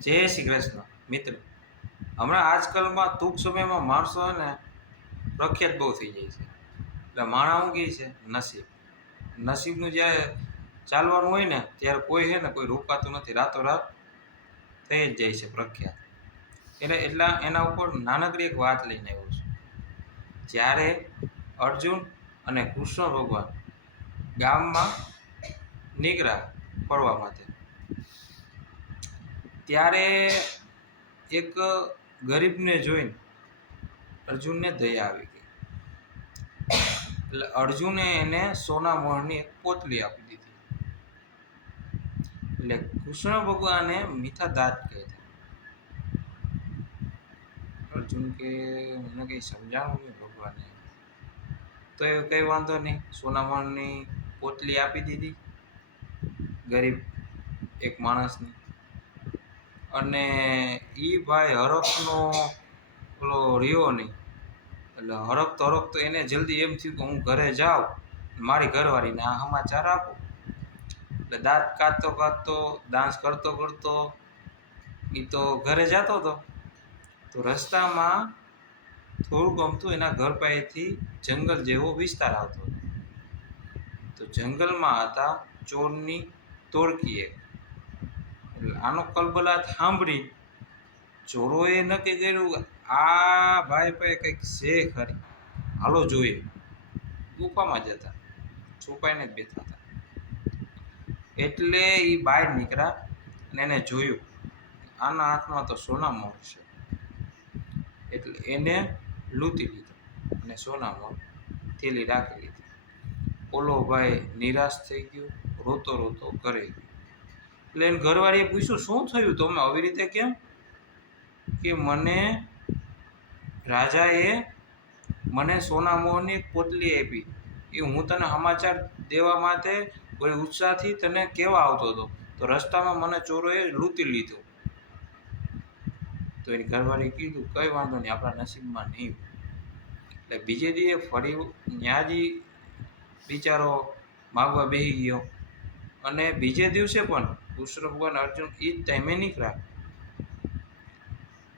જય શ્રી કૃષ્ણ મિત્ર. હમણાં આજકાલમાં ટૂંક સમયમાં માણસો છે ને પ્રખ્યાત બહુ થઈ જાય છે. એટલે માણા શું કહે છે નસીબ. નસીબનું જ્યારે ચાલવાનું હોય ને ત્યારે કોઈ છે ને કોઈ રોકાતું નથી, રાતોરાત થઈ જ જાય છે પ્રખ્યાત. એના ઉપર નાનકડી એક વાત લઈને આવ્યો છું. જ્યારે અર્જુન અને કૃષ્ણ ભગવાન ગામમાં નીકળ્યા ફરવા માટે, ત્યારે એક ગરીબને જોઈને અર્જુનને દયા આવી ગઈ. એટલે અર્જુને એને સોના મોહરની એક પોતલી આપી દીધી. એટલે કૃષ્ણ ભગવાને મીઠા દાંત કહ્યા. અર્જુન કે મને કંઈ સમજાણું નહીં ભગવાને. તો એ કંઈ વાંધો નહીં, સોના મોહરની પોતલી આપી દીધી ગરીબ એક માણસને. અને એ ભાઈ હરખનો પેલો રહ્યો નહીં. એટલે હરખતો એને જલ્દી એમ થયું કે હું ઘરે જાઉં, મારી ઘરવાળીને આ સમાચાર આપું. એટલે દાંત કાઢતો ડાન્સ કરતો એ તો ઘરે જતો હતો. તો રસ્તામાં થોડુંક અમથું એના ઘર પાસેથી જંગલ જેવો વિસ્તાર આવતો હતો. તો જંગલમાં હતા ચોરની ટોળકી એક. એટલે આનો કલબલાટ સાંભળી ચોરોએ નક્કી કર્યું આ ભાઈ પાસે કંઈક છે ખરી, હાલો જોઈએ. ગુફામાં જતા છુપાઈને જ બેઠા હતા. એટલે એ બહાર નીકળ્યા અને એને જોયું આના હાથમાં તો સોના મોહર છે. એટલે એને લૂંટી લીધો અને સોના મોહર થેલી રાખી લીધી. ઓલો ભાઈ નિરાશ થઈ ગયો, રોતો ઘરે ગયો. એટલે એને ઘરવાળીએ પૂછ્યું શું થયું તમે આવી રીતે કેમ? કે મને રાજાએ મને સોના મોહરની એક પોટલી આપી, એ હું તને સમાચાર દેવા માટે કોઈ ઉત્સાહથી તને કહેવા આવતો હતો, તો રસ્તામાં મને ચોરોએ લૂંટી લીધો. તો એની ઘરવાળીએ કીધું કંઈ વાંધો નહીં, આપણા નસીબમાં નહીં. એટલે બીજે દિવસે ફરી ન્યાજી બિચારો માગવા બેસી ગયો. અને બીજે દિવસે પણ કૃષ્ણ ભગવાન અર્જુન એ જ ટાઈમે નીકળ્યા.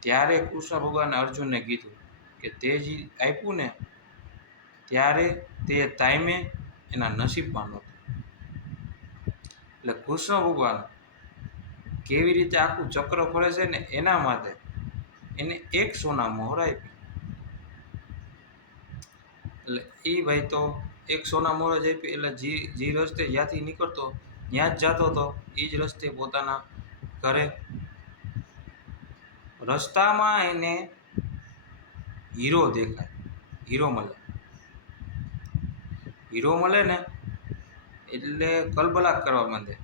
ત્યારે કૃષ્ણ ભગવાને અર્જુનને કીધું કે તે જે આપ્યું ને ત્યારે તે ટાઈમે એના નસીબમાં નહોતું. એટલે કૃષ્ણ ભગવાન કેવી રીતે આખું ચક્ર ફરે છે ને એના માટે એને એક સોના મોહર આપી. એટલે એ ભાઈ તો એક સોના મોહર જ આપી. એટલે જે રસ્તે જ્યાંથી નીકળતો ત્યાં જ જતો હતો, એ જ રસ્તે પોતાના ઘરે. રસ્તામાં એને હીરો દેખાય, હીરો મળે ને એટલે કલબલાટ કરવા માંડે,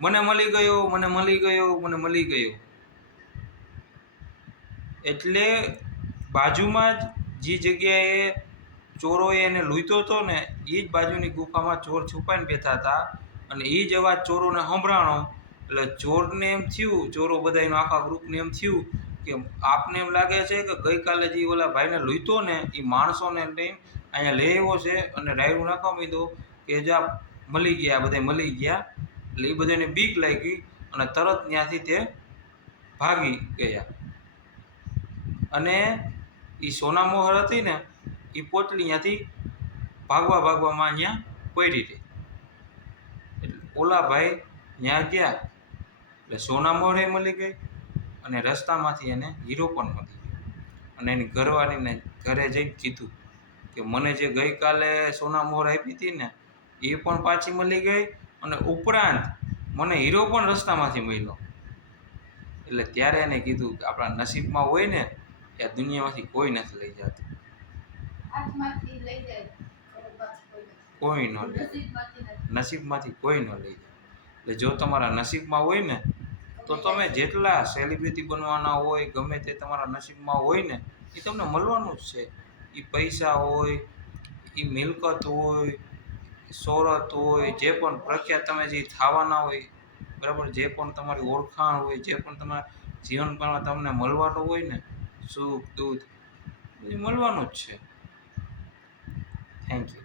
મને મળી ગયો. એટલે બાજુમાં જ જે જગ્યાએ ચોરોએ એને લૂંટ્યો હતો ને એ જ બાજુની ગુફામાં ચોર છુપાઈને બેઠા હતા. અને એ જ અવાજ ચોરોને સંભળાણો. એટલે ચોરને એમ થયું, ચોરો બધાનો આખા ગ્રુપને એમ થયું કે આપને એમ લાગે છે કે ગઈકાલે જે ઓલા ભાઈને લૂંટ્યો ને એ માણસોને લઈને અહીંયા લઈ આવ્યો છે અને ડાયરું નાખવા માંડ્યો કે જા મળી ગયા. એટલે એ બધાને બીક લાગી અને તરત ત્યાંથી તે ભાગી ગયા. અને એ સોના મોહર હતી ને એ પોટલી ત્યાંથી ભાગવામાં અહીંયા પડી હતી. એટલે ઓલા ભાઈ ત્યાં ગયા એટલે સોના મોહરે મળી ગઈ અને રસ્તામાંથી એને હીરો પણ મળી ગયો. અને એની ઘરવાળીને ઘરે જઈને કીધું કે મને જે ગઈકાલે સોના મોહર આપી હતી ને એ પણ પાછી મળી ગઈ અને ઉપરાંત મને હીરો પણ રસ્તામાંથી મળ્યો. એટલે ત્યારે એને કીધું કે આપણા નસીબમાં હોય ને એ આ દુનિયામાંથી કોઈ નથી લઈ જતું, કોઈ ન લે, નસીબમાંથી કોઈ ન લઈ જાય. એટલે જો તમારા નસીબમાં હોય ને તો તમે જેટલા સેલિબ્રિટી બનવાના હોય, ગમે તે તમારા નસીબમાં હોય ને એ તમને મળવાનું જ છે. એ પૈસા હોય, એ મિલકત હોય, શોહરત હોય, જે પણ પ્રખ્યાત તમે જે થવાના હોય, બરાબર, જે પણ તમારી ઓળખાણ હોય, જે પણ તમારા જીવનમાં તમને મળવાનું હોય ને સુખ દુઃખ એ મળવાનું જ છે. Thank you.